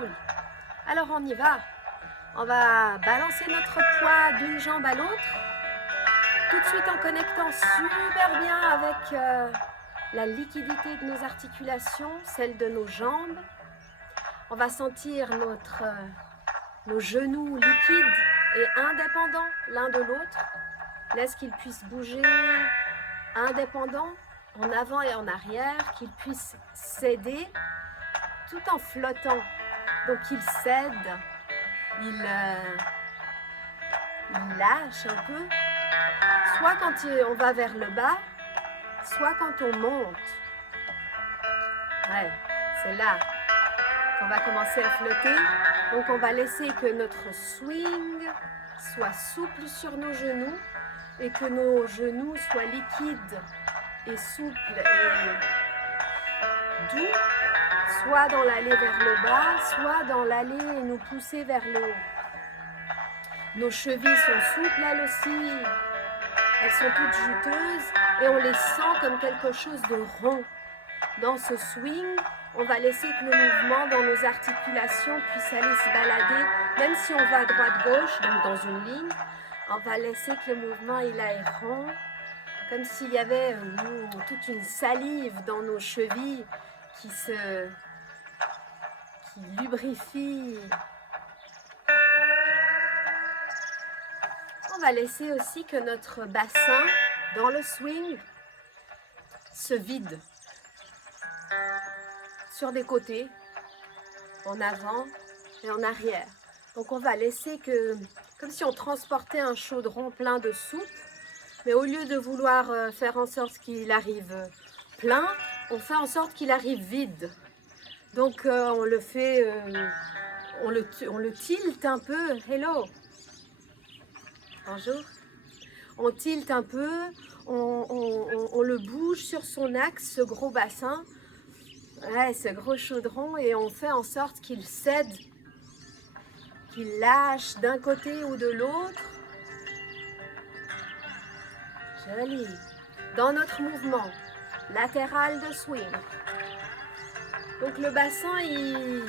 cool. Alors on y va. On va balancer notre poids d'une jambe à l'autre. Tout de suite en connectant super bien avec la liquidité de nos articulations, celle de nos jambes. On va sentir nos genoux liquides et indépendants l'un de l'autre. Laisse qu'ils puissent bouger indépendants en avant et en arrière, qu'ils puissent s'aider tout en flottant. Donc ils cèdent, ils lâchent un peu, soit quand on va vers le bas, soit quand on monte. Ouais, c'est là qu'on va commencer à flotter. Donc on va laisser que notre swing soit souple sur nos genoux et que nos genoux soient liquides et souples et doux, soit dans l'allée vers le bas, soit dans l'allée et nous pousser vers le haut. Nos chevilles sont souples elles aussi, elles sont toutes juteuses et on les sent comme quelque chose de rond. Dans ce swing, on va laisser que le mouvement dans nos articulations puisse aller se balader, même si on va à droite-gauche, donc dans une ligne, on va laisser que le mouvement il aille rond, comme s'il y avait toute une salive dans nos chevilles qui lubrifie. On va laisser aussi que notre bassin, dans le swing, se vide. Sur des côtés, en avant et en arrière. Donc on va laisser que, comme si on transportait un chaudron plein de soupe, mais au lieu de vouloir faire en sorte qu'il arrive plein, on fait en sorte qu'il arrive vide. Donc on le fait, on le tilte un peu. Hello, bonjour. On tilte un peu, on le bouge sur son axe, ce gros bassin. Ouais, ce gros chaudron, et on fait en sorte qu'il cède, qu'il lâche d'un côté ou de l'autre. Joli. Dans notre mouvement latéral de swing. Donc le bassin, il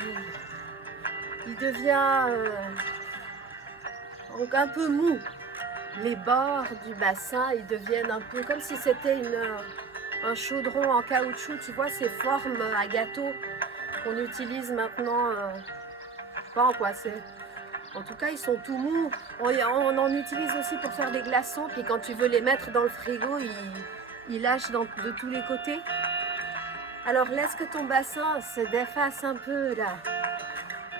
devient un peu mou. Les bords du bassin, ils deviennent un peu comme si c'était un chaudron en caoutchouc, tu vois ces formes à gâteau qu'on utilise maintenant, pas quoi, en tout cas ils sont tout mous, on en utilise aussi pour faire des glaçons, puis quand tu veux les mettre dans le frigo, ils lâchent de tous les côtés. Alors laisse que ton bassin se défasse un peu là,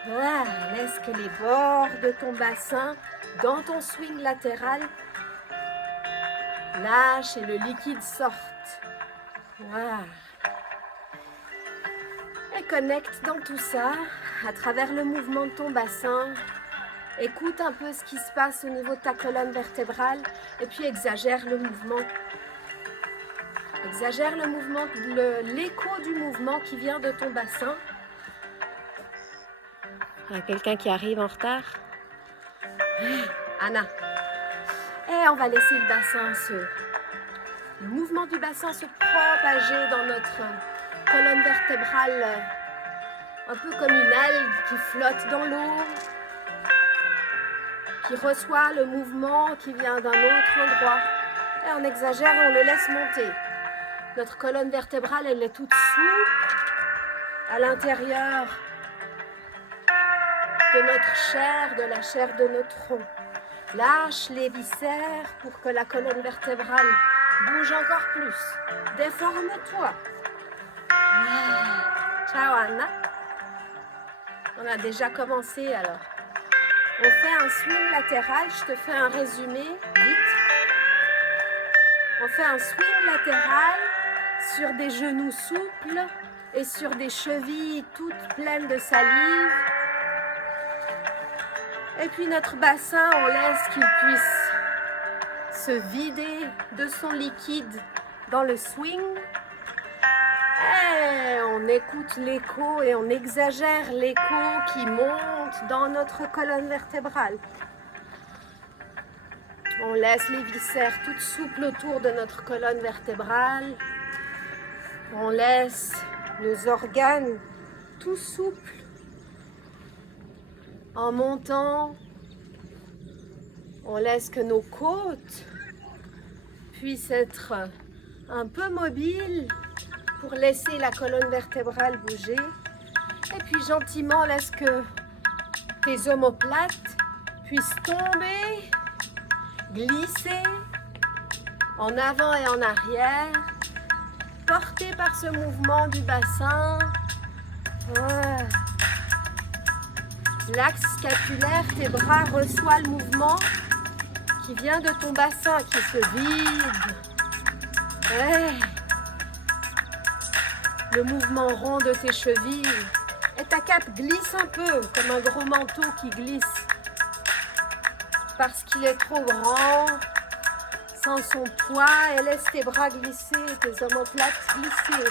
voilà, laisse que les bords de ton bassin, dans ton swing latéral, lâchent et le liquide sorte. Voilà. Et connecte dans tout ça, à travers le mouvement de ton bassin. Écoute un peu ce qui se passe au niveau de ta colonne vertébrale et puis exagère le mouvement. Exagère le mouvement, l'écho du mouvement qui vient de ton bassin. Il y a quelqu'un qui arrive en retard. Anna. Et on va laisser le bassin le mouvement du bassin se propager dans notre colonne vertébrale, un peu comme une algue qui flotte dans l'eau, qui reçoit le mouvement qui vient d'un autre endroit. Et on exagère et on le laisse monter. Notre colonne vertébrale, elle est toute souple à l'intérieur de notre chair, de la chair de notre tronc. Lâche les viscères pour que la colonne vertébrale bouge encore plus. Déforme-toi. Ciao Anna. On a déjà commencé alors. On fait un swing latéral. Je te fais un résumé vite. On fait un swing latéral sur des genoux souples et sur des chevilles toutes pleines de salive. Et puis notre bassin, on laisse qu'il puisse se vider de son liquide dans le swing. Et on écoute l'écho et on exagère l'écho qui monte dans notre colonne vertébrale. On laisse les viscères toutes souples autour de notre colonne vertébrale. On laisse nos organes tout souples En montant, on laisse que nos côtes puissent être un peu mobiles pour laisser la colonne vertébrale bouger. Et puis gentiment, laisse que tes omoplates puissent tomber, glisser en avant et en arrière, porté par ce mouvement du bassin. Ouais. L'axe scapulaire, tes bras reçoivent le mouvement qui vient de ton bassin, qui se vide. Ouais. Le mouvement rond de tes chevilles. Et ta cape glisse un peu, comme un gros manteau qui glisse. Parce qu'il est trop grand, sans son poids, et laisse tes bras glisser, tes omoplates glisser.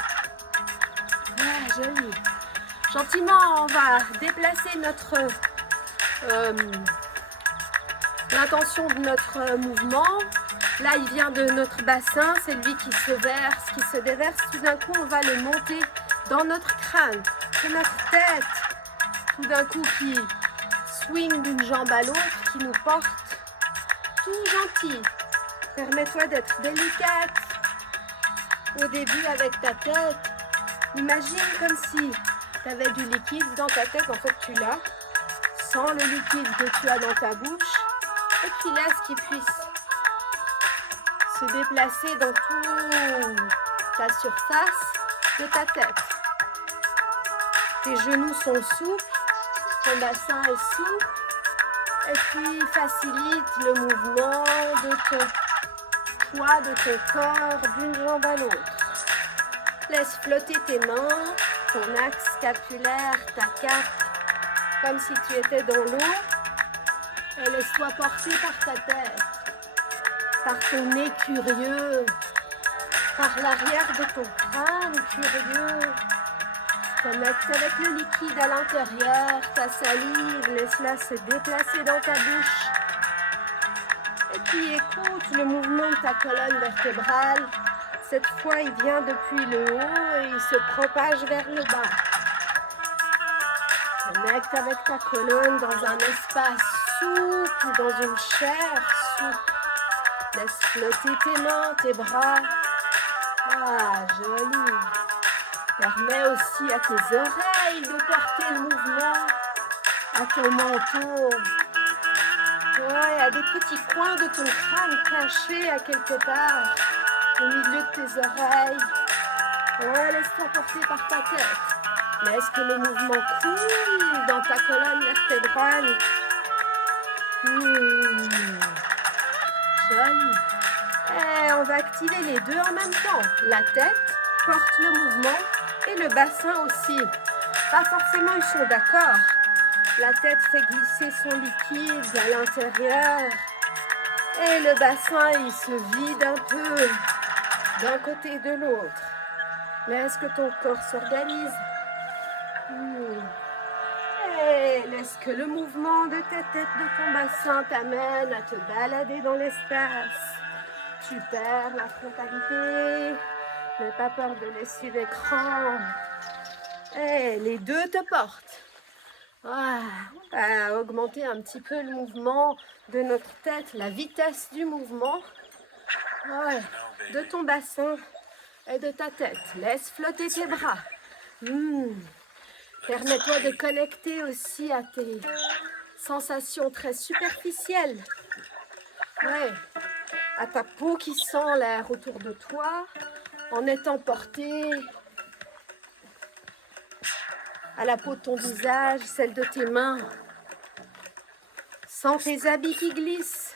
Ah, joli. Gentiment, on va déplacer l'intention de notre mouvement. Là, il vient de notre bassin, c'est lui qui se verse, qui se déverse. Tout d'un coup, on va le monter dans notre crâne. C'est notre tête, tout d'un coup, qui swing d'une jambe à l'autre, qui nous porte. Tout gentil. Permets-toi d'être délicate. Au début, avec ta tête, imagine comme si tu avais du liquide dans ta tête. En fait, tu l'as. Sens le liquide que tu as dans ta bouche. Et puis laisse qu'il puisse se déplacer dans toute ta surface de ta tête. Tes genoux sont souples, ton bassin est souple, et puis facilite le mouvement de ton poids, de ton corps, d'une jambe à l'autre. Laisse flotter tes mains, ton axe scapulaire, ta cape, comme si tu étais dans l'eau, et laisse-toi porter par ta tête, par ton nez curieux, par l'arrière de ton crâne curieux. Connecte avec le liquide à l'intérieur, ta salive, laisse-la se déplacer dans ta bouche. Et puis écoute le mouvement de ta colonne vertébrale. Cette fois, il vient depuis le haut et il se propage vers le bas. Connecte avec ta colonne dans un espace souple, dans une chair souple. Laisse flotter tes mains, tes bras. Ah, joli. Permets aussi à tes oreilles de porter le mouvement, à ton menton. Ouais, à des petits coins de ton crâne cachés à quelque part, au milieu de tes oreilles. Ouais, laisse-toi porter par ta tête. Laisse que le mouvement coule dans ta colonne vertébrale. Joli. Et on va activer les deux en même temps. La tête porte le mouvement et le bassin aussi. Pas forcément ils sont d'accord. La tête fait glisser son liquide à l'intérieur. Et le bassin, il se vide un peu d'un côté et de l'autre. Laisse que ton corps s'organise. Et laisse que le mouvement de ta tête, de ton bassin t'amène à te balader dans l'espace. Tu perds la frontalité. N'aie pas peur de laisser l'écran. Et les deux te portent. On va augmenter un petit peu le mouvement de notre tête, la vitesse du mouvement de ton bassin et de ta tête. Laisse flotter tes bras. Permets-toi de connecter aussi à tes sensations très superficielles. À ta peau qui sent l'air autour de toi, en étant porté à la peau de ton visage, celle de tes mains. Sens tes habits qui glissent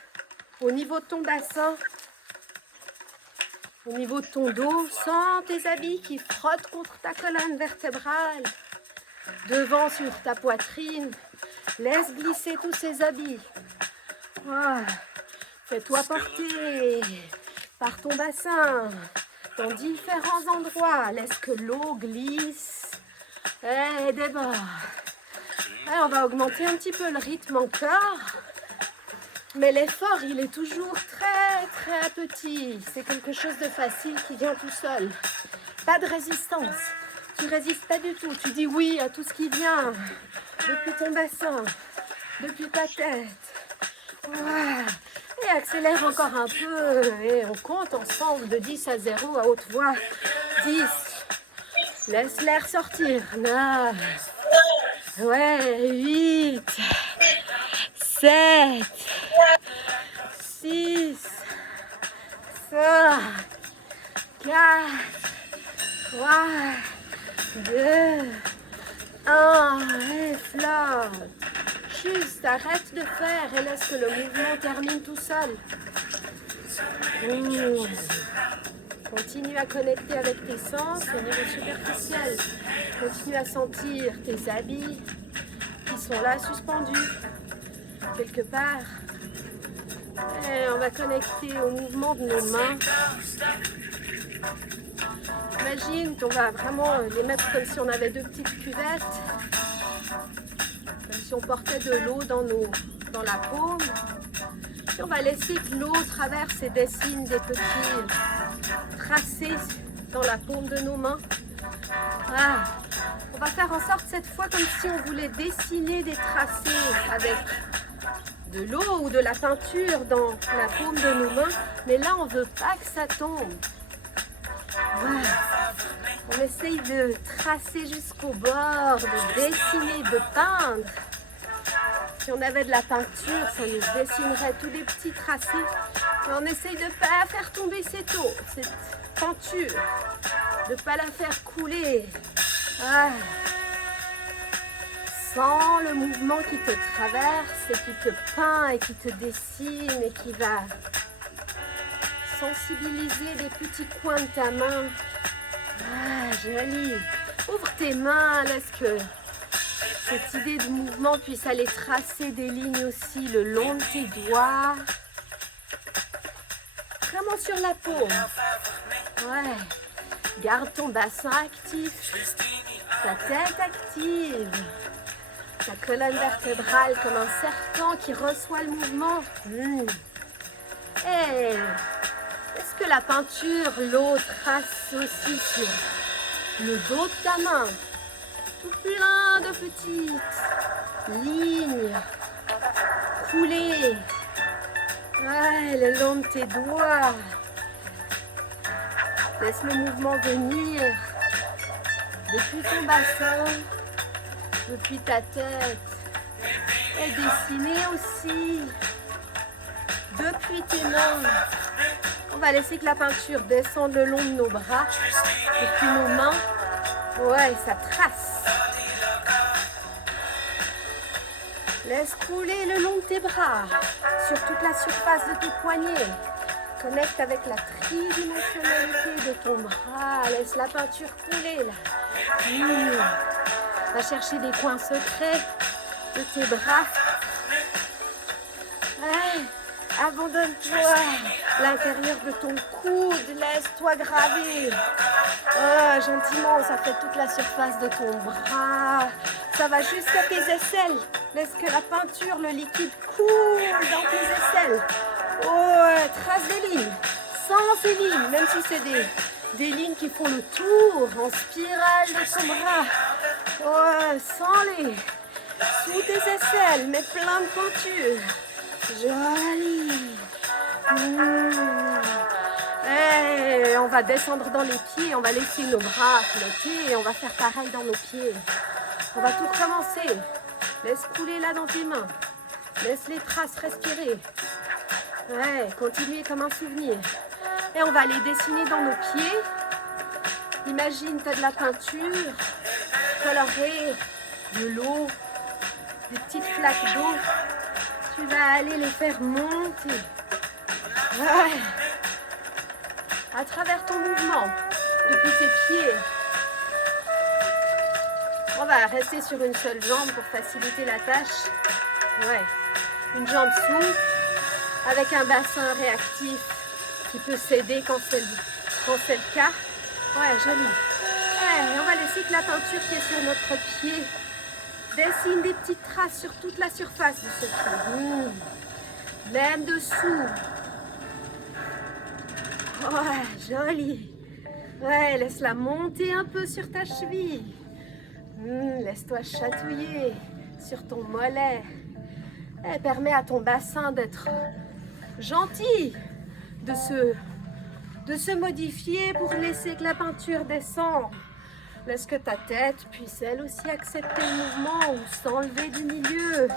au niveau de ton bassin, au niveau de ton dos. Sens tes habits qui frottent contre ta colonne vertébrale, devant sur ta poitrine. Laisse glisser tous ces habits. Fais-toi porter par ton bassin dans différents endroits. Laisse que l'eau glisse et déborde. On va augmenter un petit peu le rythme encore. Mais l'effort, il est toujours très très petit. C'est quelque chose de facile qui vient tout seul. Pas de résistance. Tu résistes pas du tout. Tu dis oui à tout ce qui vient depuis ton bassin. depuis ta tête. Voilà. Et accélère encore un peu. Et on compte ensemble de 10 à 0 à haute voix. 10. Laisse l'air sortir. 9. Ouais, 8. 7. 6. 5. 4. 3. 2. 1. Et flotte. Juste arrête de faire et laisse que le mouvement termine tout seul. Continue à connecter avec tes sens au niveau superficiel. Continue à sentir tes habits qui sont là suspendus quelque part. Et on va connecter au mouvement de nos mains. Imagine qu'on va vraiment les mettre comme si on avait deux petites cuvettes. Comme si on portait de l'eau dans la paume. Et on va laisser que l'eau traverse et dessine des petits tracés dans la paume de nos mains. Ah. On va faire en sorte cette fois comme si on voulait dessiner des tracés avec de l'eau ou de la peinture dans la paume de nos mains. Mais là, on ne veut pas que ça tombe. Voilà. On essaye de tracer jusqu'au bord, de dessiner, de peindre. Si on avait de la peinture, ça nous dessinerait tous les petits tracés. Mais on essaye de ne pas faire tomber cette eau, cette peinture, de ne pas la faire couler. Ah. Sens le mouvement qui te traverse et qui te peint et qui te dessine et qui va sensibiliser des petits coins de ta main. Ah, joli. Ouvre tes mains, laisse que cette idée de mouvement puisse aller tracer des lignes aussi le long de tes doigts. Vraiment sur la paume. Ouais. Garde ton bassin actif, ta tête active, ta colonne vertébrale comme un serpent qui reçoit le mouvement. Et est-ce que la peinture, l'eau trace aussi sur le dos de ta main? Tout plein de petites lignes coulées. Ouais, le long de tes doigts. Laisse le mouvement venir depuis ton bassin, depuis ta tête. Et dessiner aussi depuis tes mains. On va laisser que la peinture descende le long de nos bras, depuis nos mains. Ouais, ça trace. Laisse couler le long de tes bras, sur toute la surface de tes poignets. Connecte avec la tridimensionnalité de ton bras. Laisse la peinture couler là. Va chercher des coins secrets de tes bras. Ouais. Abandonne-toi. L'intérieur de ton coude. Laisse-toi graver. Oh, gentiment, ça fait toute la surface de ton bras. Ça va jusqu'à tes aisselles. Laisse que la peinture, le liquide coule dans tes aisselles. Oh, trace des lignes. Sens ces lignes, même si c'est des lignes qui font le tour en spirale de ton bras. Oh, sens-les. Sous tes aisselles, mets plein de peinture. Joli. Et on va descendre dans les pieds, on va laisser nos bras flotter et on va faire pareil dans nos pieds. On va tout recommencer. Laisse couler là dans tes mains. Laisse les traces respirer. Ouais, continuez comme un souvenir. Et on va les dessiner dans nos pieds. Imagine, tu as de la peinture colorée, de l'eau, des petites flaques d'eau. Tu vas aller les faire monter. Ouais. À travers ton mouvement, depuis tes pieds. On va rester sur une seule jambe pour faciliter la tâche. Ouais. Une jambe souple, avec un bassin réactif qui peut s'aider quand c'est le cas. Ouais, joli. Ouais, on va laisser que la peinture qui est sur notre pied dessine des petites traces sur toute la surface de ce pied. Même dessous. Ouais, joli. Ouais, laisse-la monter un peu sur ta cheville. Laisse-toi chatouiller sur ton mollet. Et permet à ton bassin d'être gentil, de se modifier pour laisser que la peinture descende. Laisse que ta tête puisse elle aussi accepter le mouvement ou s'enlever du milieu.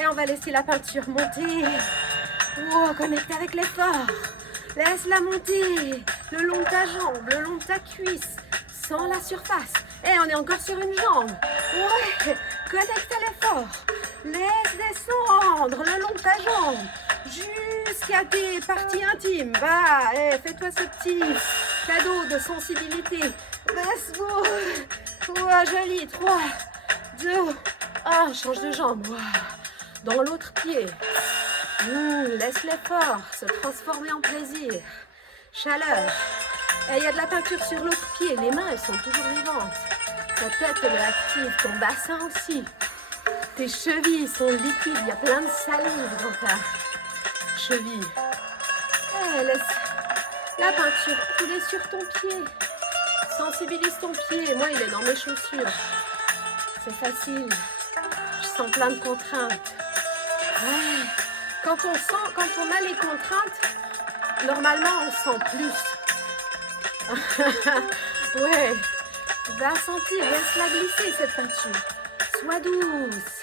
Et on va laisser la peinture monter. Oh, connecte avec l'effort. Laisse-la monter le long de ta jambe, le long de ta cuisse, sans la surface. Et on est encore sur une jambe. Ouais, connecte à l'effort. Laisse descendre le long de ta jambe jusqu'à tes parties intimes. Va, fais-toi ce petit cadeau de sensibilité. Reste-vous. Ouais, joli. 3, 2, 1. Change de jambe. Ouais. Dans l'autre pied. Laisse l'effort se transformer en plaisir. Chaleur. Et il y a de la peinture sur l'autre pied. Les mains, elles sont toujours vivantes. Ta tête, elle est active. Ton bassin aussi. Tes chevilles sont liquides. Il y a plein de salive dans ta cheville. Et laisse la peinture couler sur ton pied. Sensibilise ton pied. Moi, il est dans mes chaussures. C'est facile. Je sens plein de contraintes. Ouais. Quand on a les contraintes, normalement, on sent plus. Ouais. Va sentir. Laisse-la glisser, cette peinture. Sois douce.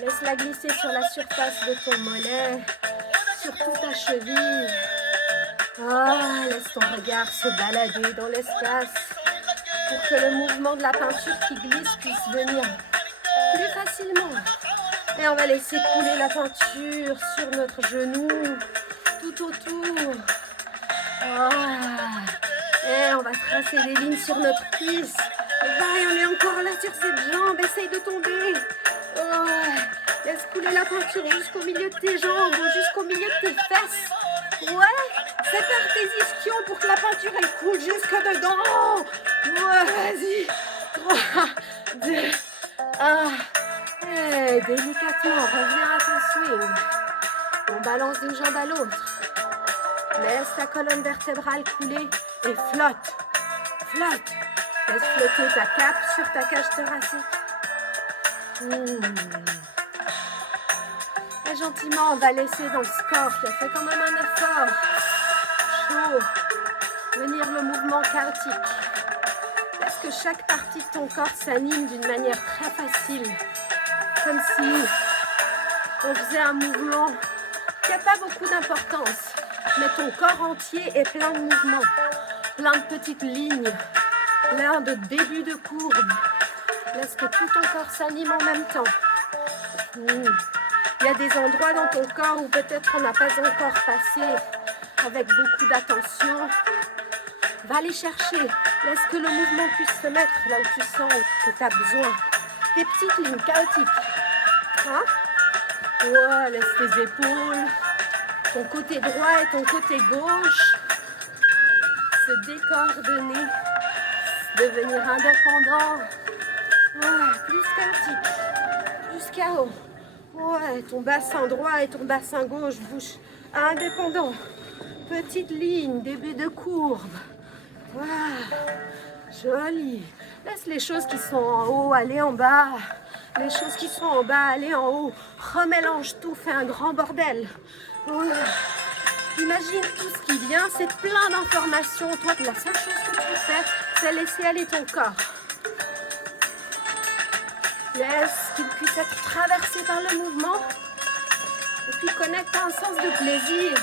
Laisse-la glisser sur la surface de ton mollet, sur toute ta cheville. Laisse ton regard se balader dans l'espace pour que le mouvement de la peinture qui glisse puisse venir plus facilement. Et on va laisser couler la peinture sur notre genou, tout autour. Et on va tracer des lignes sur notre cuisse. Et on est encore là sur cette jambe. Essaye de tomber. Laisse couler la peinture jusqu'au milieu de tes jambes, jusqu'au milieu de tes fesses. Ouais, sépare tes ischions pour que la peinture elle coule jusque dedans. Ouais, vas-y. 3, 2, 1. Et délicatement, reviens à ton swing. On balance d'une jambe à l'autre. Laisse ta colonne vertébrale couler et flotte. Flotte. Laisse flotter ta cape sur ta cage thoracique. Et gentiment, on va laisser dans ce corps qui a fait quand même un effort chaud venir le mouvement chaotique. Laisse que chaque partie de ton corps s'anime d'une manière très facile. Comme si on faisait un mouvement qui n'a pas beaucoup d'importance. Mais ton corps entier est plein de mouvements, plein de petites lignes, plein de débuts de courbes. Laisse que tout ton corps s'anime en même temps. Il y a des endroits dans ton corps où peut-être on n'a pas encore passé avec beaucoup d'attention. Va les chercher. Laisse que le mouvement puisse se mettre là où tu sens que tu as besoin. Des petites lignes chaotiques. Ouais, laisse tes épaules, ton côté droit et ton côté gauche se décoordonner, devenir indépendant. Ouais, plus chaotique, plus chaos. Ouais, ton bassin droit et ton bassin gauche bougent indépendants. Petite ligne, début de courbe. Voilà, joli. Laisse les choses qui sont en haut aller en bas. Les choses qui sont en bas aller en haut. Remélange tout, fais un grand bordel. Ouais. Imagine tout ce qui vient, c'est plein d'informations. Toi, la seule chose que tu fais, c'est laisser aller ton corps. Laisse qu'il puisse être traversé par le mouvement. Et puis connecte à un sens de plaisir.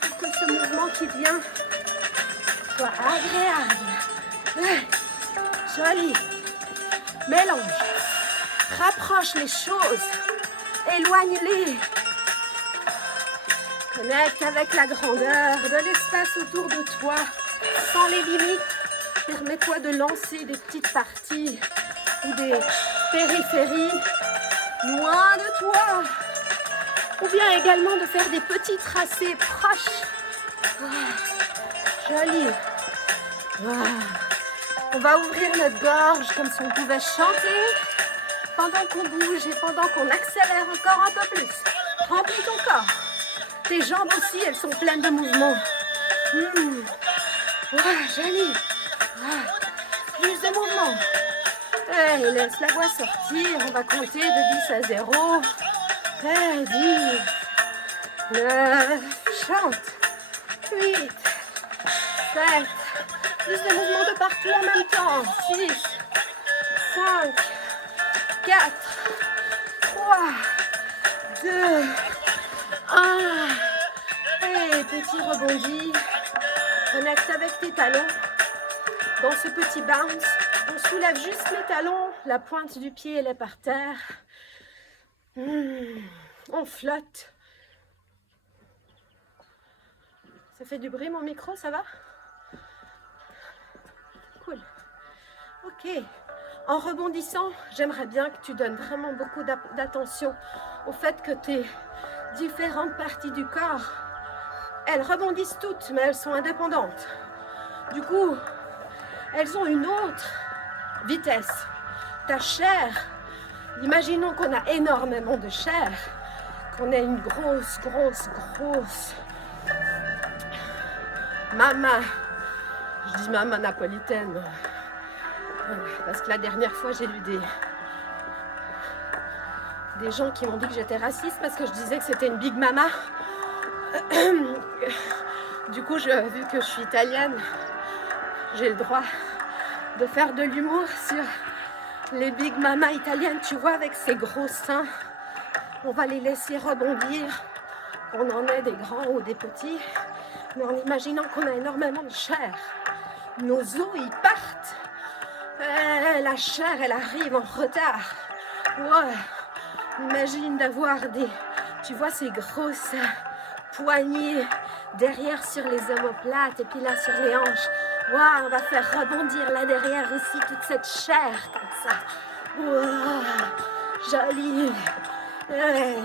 Pour que ce mouvement qui vient soit agréable. Ouais. Joli. Mélange. Rapproche les choses. Éloigne-les. Connecte avec la grandeur de l'espace autour de toi. Sans les limites. Permets-toi de lancer des petites parties ou des périphéries loin de toi. Ou bien également de faire des petits tracés proches. Joli. On va ouvrir notre gorge comme si on pouvait chanter pendant qu'on bouge et pendant qu'on accélère encore un peu plus. Remplis ton corps. Tes jambes aussi, elles sont pleines de mouvements. Joli. Plus de mouvements. Et laisse la voix sortir. On va compter de 10 à 0. Prêt, 10, 9, chante, 8, 7, plus de mouvements de partout en même temps, 6, 5, 4, 3, 2, 1, et petit rebondi, connecte avec tes talons, dans ce petit bounce, on soulève juste les talons, la pointe du pied elle est par terre, on flotte. Ça fait du bruit mon micro, ça va? Cool. Ok. En rebondissant, j'aimerais bien que tu donnes vraiment beaucoup d'attention au fait que tes différentes parties du corps, elles rebondissent toutes, mais elles sont indépendantes. Du coup, elles ont une autre vitesse. Ta chair, imaginons qu'on a énormément de chair, qu'on a une grosse mama, je dis mama napolitaine, parce que la dernière fois j'ai lu des gens qui m'ont dit que j'étais raciste parce que je disais que c'était une big mama. Du coup, vu que je suis italienne, j'ai le droit de faire de l'humour sur les big mamas italiennes, tu vois, avec ces gros seins. On va les laisser rebondir, qu'on en ait des grands ou des petits, mais en imaginant qu'on a énormément de chair. Nos os, ils partent. La chair, elle arrive en retard. Ouais. Imagine d'avoir tu vois, ces grosses poignées derrière sur les omoplates et puis là sur les hanches. Wow, on va faire rebondir là derrière aussi toute cette chair comme ça. Wow, joli.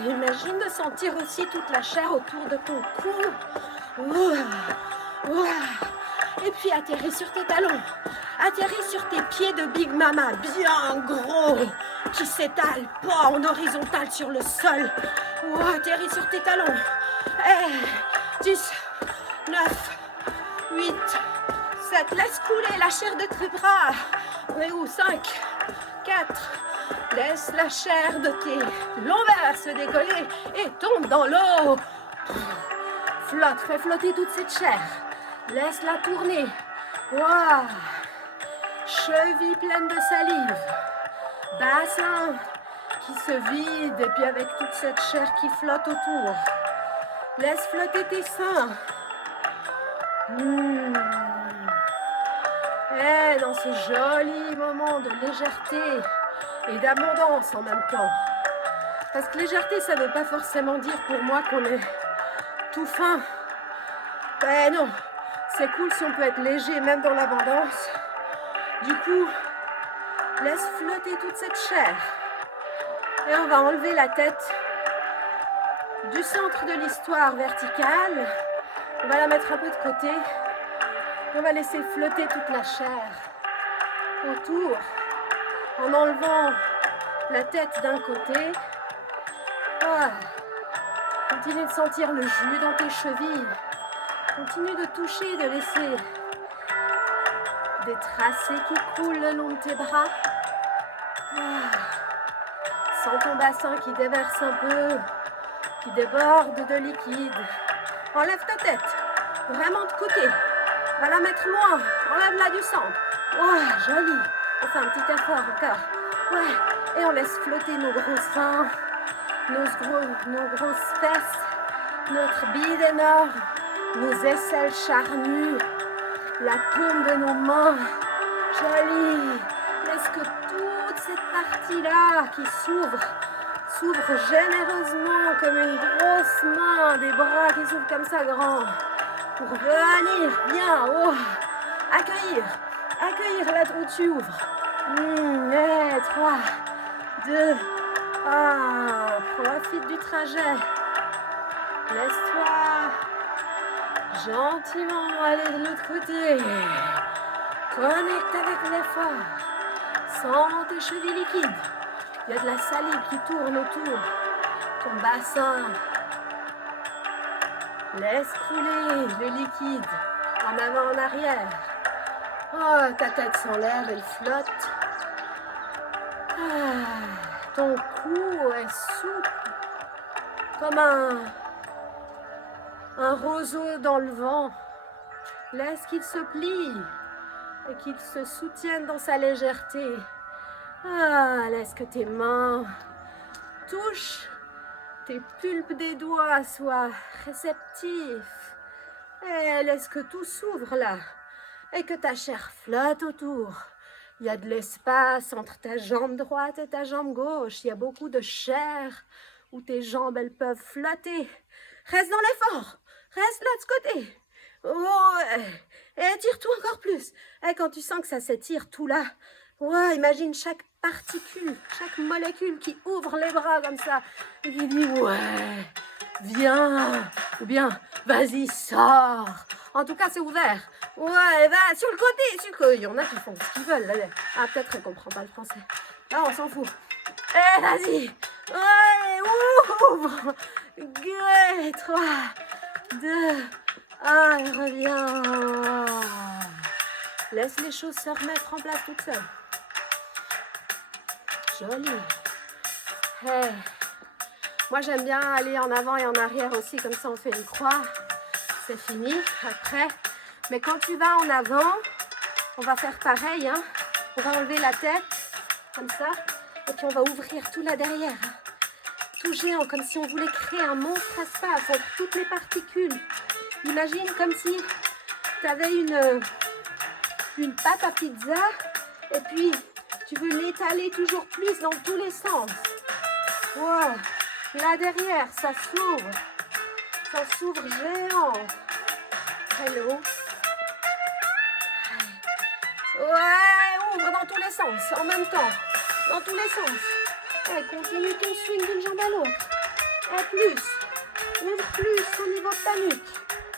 Imagine de sentir aussi toute la chair autour de ton cou. Wow, wow. Et puis atterris sur tes talons. Atterris sur tes pieds de Big Mama, bien gros, qui s'étalent pas en horizontal sur le sol. Wow, atterris sur tes talons. 10, 9, 8, 7. Laisse couler la chair de tes bras. On est où? 5, 4. Laisse la chair de tes lombaires se décoller et tombe dans l'eau. Flotte, fais flotter toute cette chair. Laisse-la tourner. Waouh. Cheville pleine de salive. Bassin qui se vide et puis avec toute cette chair qui flotte autour. Laisse flotter tes seins. Et dans ce joli moment de légèreté et d'abondance en même temps. Parce que légèreté, ça ne veut pas forcément dire pour moi qu'on est tout fin. Ben non, c'est cool si on peut être léger même dans l'abondance. Du coup, laisse flotter toute cette chair. Et on va enlever la tête du centre de l'histoire verticale. On va la mettre un peu de côté. On va laisser flotter toute la chair autour en enlevant la tête d'un côté. Voilà. Continue de sentir le jus dans tes chevilles. Continue de toucher, de laisser des tracés qui coulent le long de tes bras. Sens ton bassin qui déverse un peu, qui déborde de liquide. Enlève ta tête, vraiment de côté. Va la mettre loin, enlève-la du centre. Oh, joli. On fait un petit effort encore. Ouais, et on laisse flotter nos gros seins, nos grosses fesses, notre bide énorme, nos aisselles charnues, la paume de nos mains. Joli. Laisse que toute cette partie-là qui s'ouvre généreusement comme une grosse main, des bras qui s'ouvrent comme ça grand, pour venir bien, oh, accueillir là où tu ouvres. 3, 2, 1, profite du trajet. Laisse-toi gentiment aller de l'autre côté. Connecte avec l'effort. Sens tes chevilles liquides. Il y a de la salive qui tourne autour. Ton bassin. Laisse couler le liquide en avant, en arrière. Oh, ta tête s'enlève, elle flotte. Ton cou est souple. comme un roseau dans le vent. Laisse qu'il se plie et qu'il se soutienne dans sa légèreté. Ah, laisse que tes mains touchent, tes pulpes des doigts soient réceptifs. Et laisse que tout s'ouvre là et que ta chair flotte autour. Il y a de l'espace entre ta jambe droite et ta jambe gauche. Il y a beaucoup de chair où tes jambes, elles peuvent flotter. Reste dans l'effort. Reste là de ce côté. Oh, et étire-toi encore plus. Et quand tu sens que ça s'étire tout là, ouais, imagine chaque particule, chaque molécule qui ouvre les bras comme ça et qui dit ouais, viens, ou bien vas-y, sors. En tout cas, c'est ouvert. Ouais, va sur le côté, sur le côté. Il y en a qui font ce qu'ils veulent. Là. Ah, peut-être qu'elle comprend pas le français. Là, on s'en fout. Eh, vas-y. Ouais, ouvre. 3, 2, 1, reviens. Laisse les choses se remettre en place toutes seules. Joli. Hey. Moi, j'aime bien aller en avant et en arrière aussi. Comme ça, on fait une croix. C'est fini. Après... Mais quand tu vas en avant, on va faire pareil, hein. On va enlever la tête, comme ça, et puis on va ouvrir tout là derrière. Tout géant, comme si on voulait créer un monstre espace entre toutes les particules. Imagine comme si tu avais une pâte à pizza, et puis tu veux l'étaler toujours plus dans tous les sens. Wow. Là derrière, ça s'ouvre géant. Hello. Ouais, ouvre dans tous les sens, en même temps, dans tous les sens. Et continue ton swing d'une jambe à l'autre. Et plus, ouvre plus au niveau de ta nuque.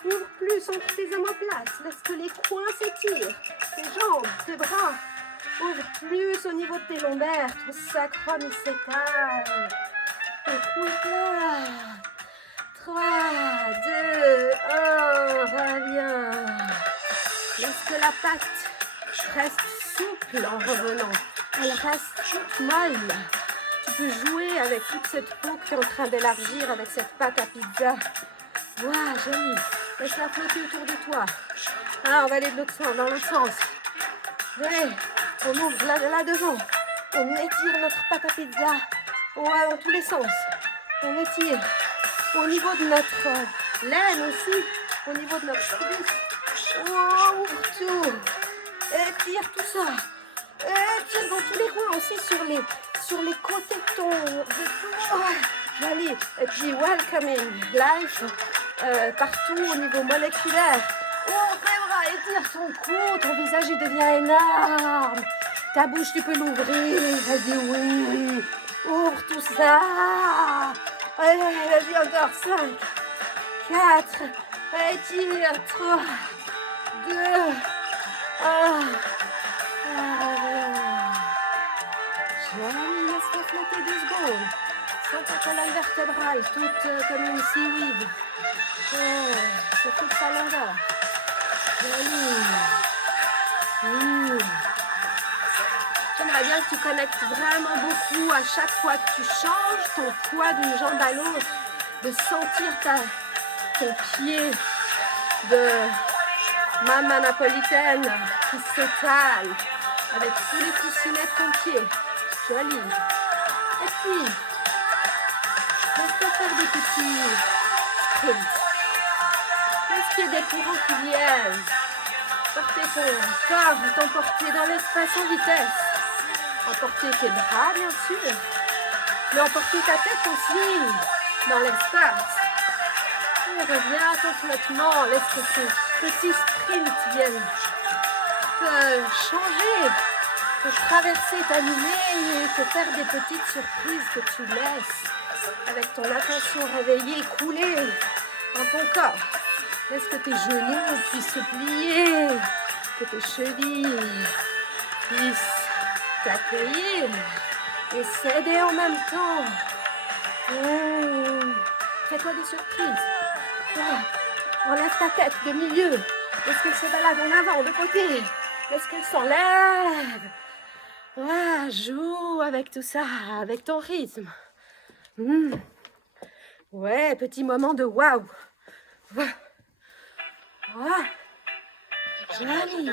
Ouvre plus entre tes omoplates. Laisse que les coins s'étirent. Tes jambes, tes bras. Ouvre plus au niveau de tes lombaires. Ton sacrum, il s'étale. Écoute-là. 3, 2, 1, reviens. Laisse que la patte reste souple en revenant. Elle reste toute molle. Tu peux jouer avec toute cette peau qui est en train d'élargir avec cette pâte à pizza. Waouh, joli. Laisse-la flotter autour de toi. Ah, on va aller de l'autre sens, dans l'autre sens. Allez, on ouvre là devant. On étire notre pâte à pizza. Ouais, dans tous les sens. On étire. Au niveau de notre laine aussi. Au niveau de notre cuisse. Oh, ouvre tout. Étire tout ça. Étire dans tous les coins aussi sur les côtés de ton... Joli. Et puis welcoming life partout au niveau moléculaire. Oh, tes bras, étire ton cou. Ton visage il devient énorme. Ta bouche tu peux l'ouvrir. Vas-y, oui. Ouvre tout ça. Allez, vas-y, encore 5, 4, étire, 3, 2, 1. Joli, laisse-toi flotter 2 secondes. Sens ta colonne vertébrale, toute comme une seaweed. Oh, sur toute sa longueur. Joli. J'aimerais bien que tu connectes vraiment beaucoup à chaque fois que tu changes ton poids d'une jambe à l'autre, de sentir ton pied de maman napolitaine qui s'étale avec tous les coussinets de ton pied. Joli. Et puis, laisse-toi faire des petits sprints. Laisse qu'il y ait des courants qui viennent. Porter ton corps, t'emporter dans l'espace en vitesse. Emporter tes bras, bien sûr, mais emporter ta tête aussi dans l'espace. Et reviens à ton flottement, laisse que ces petits sprints viennent te changer, te traverser, t'animer et te faire des petites surprises que tu laisses avec ton attention réveillée couler dans ton corps. Laisse que tes genoux puissent se plier, que tes chevilles puissent t'accueillir et s'aider en même temps. Fais-toi des surprises. Enlève ta tête de milieu. Laisse qu'elle se balade en avant, de côté. Laisse qu'elle s'enlève. Joue avec tout ça, avec ton rythme. Ouais, petit moment de waouh. Ouais. Joli.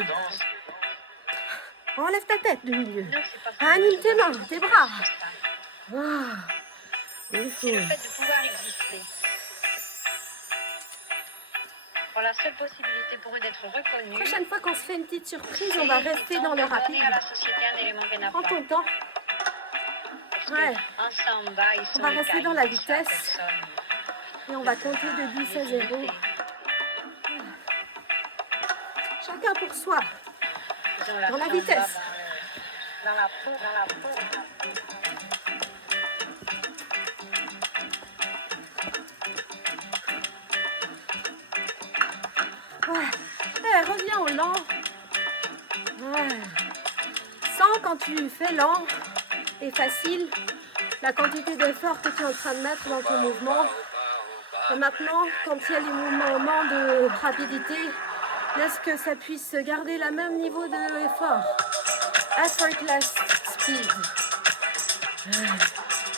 Enlève ta tête du milieu. Anime tes mains, tes bras. C'est le fait de pouvoir exister. Pour la seule possibilité pour eux d'être reconnus. Prochaine fois qu'on se fait une petite surprise, on va rester dans le rapide. Prends ton temps. Ouais. On va rester dans la vitesse. Et on va compter de 10 à 0. Chacun pour soi. Dans la vitesse. Dans la peau. Ouais. Reviens au lent. Ouais. Sens quand tu fais lent et facile la quantité d'effort que tu es en train de mettre dans ton mouvement. Et maintenant, quand il y a les moments de rapidité, laisse que ça puisse garder le même niveau d'effort. Effortless speed.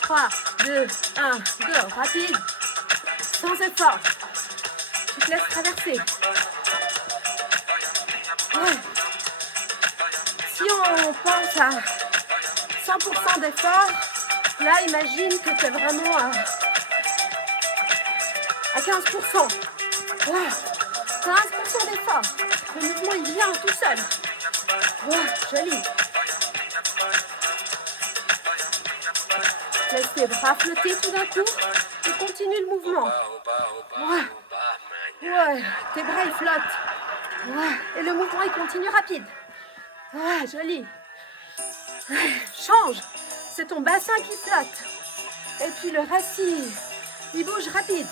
3, 2, 1, go. Rapide. Sans effort. Tu te laisses traverser. Ouais. Si on pense à 100% d'effort, là, imagine que tu es vraiment à 15%. Ouais. 15% d'effort. Le mouvement, il vient tout seul. Ouais, joli. Laisse tes bras flotter tout d'un coup et continue le mouvement. Ouais. Ouais, tes bras, ils flottent. Ouais. Et le mouvement, il continue rapide. Ouais, joli. Change. C'est ton bassin qui flotte. Et puis le reste, il bouge rapide.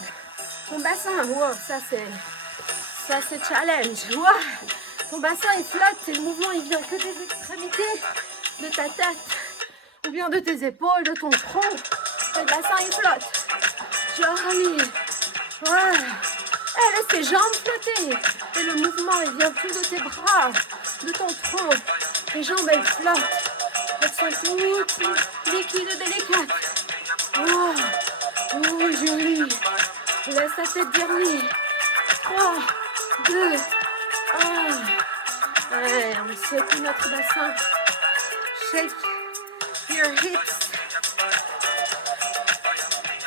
Ton bassin, wow, ça c'est challenge. Wow. Ton bassin, il flotte et le mouvement, il vient que des extrémités de ta tête ou bien de tes épaules, de ton tronc. Et le bassin, il flotte. Joli. Ouais. Et laisse tes jambes flotter. Et le mouvement, il vient tout de tes bras, de ton tronc. Tes jambes, elles flottent. Elles sont toutes liquides et délicates. Oh, oh, joli. Laisse ta tête dire oui. 3, 2, 1. Allez, on secoue notre bassin. Shake your hips.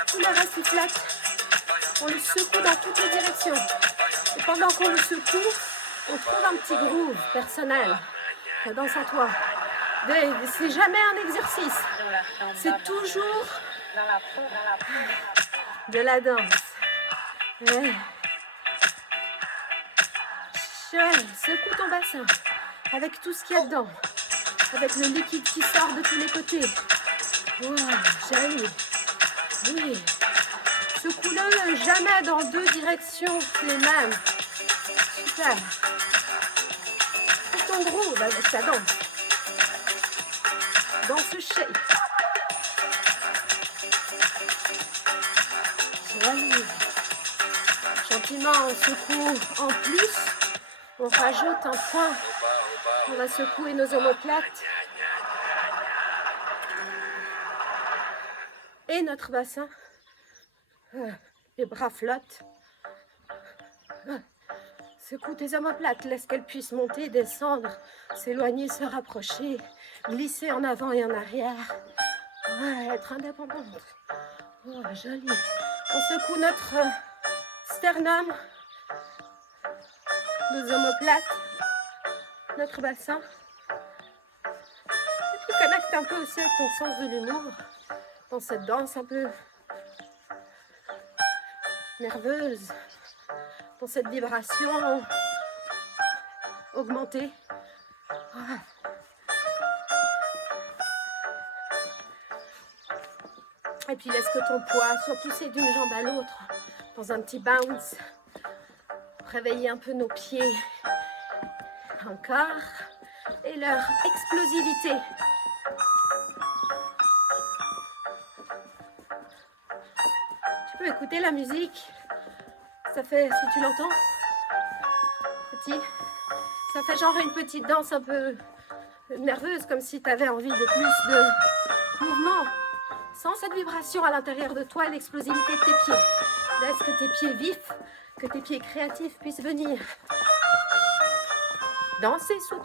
Tout le reste, il flotte. On le secoue dans toutes les directions. Et pendant qu'on le secoue, on trouve un petit groove personnel. Ta danse à toi. C'est jamais un exercice. C'est toujours de la danse. Ouais. Ouais, secoue ton bassin avec tout ce qu'il y a dedans. Avec le liquide qui sort de tous les côtés. Wow, joli. Oui. Secoue-le jamais dans deux directions les mêmes. Super. Fais ton groove avec ta danse. Dans ce shape. Joli. Gentiment, on secoue en plus. On rajoute un point. On va secouer nos omoplates. Et notre bassin. Les bras flottent. Secoue tes omoplates. Laisse qu'elles puissent monter, descendre, s'éloigner, se rapprocher, glisser en avant et en arrière. Ouais, être indépendante. Oh, joli. On secoue notre sternum, nos omoplates, notre bassin. Et puis connecte un peu aussi avec ton sens de l'humour dans cette danse un peu nerveuse, dans cette vibration augmentée. Ouais. Et puis laisse que ton poids soit poussé d'une jambe à l'autre dans un petit bounce. Réveiller un peu nos pieds encore et leur explosivité. Tu peux écouter la musique. Ça fait, si tu l'entends, petit, ça fait genre une petite danse un peu nerveuse, comme si tu avais envie de plus de mouvement. Sens cette vibration à l'intérieur de toi et l'explosivité de tes pieds. Laisse que tes pieds vifs, que tes pieds créatifs puissent venir danser sous toi.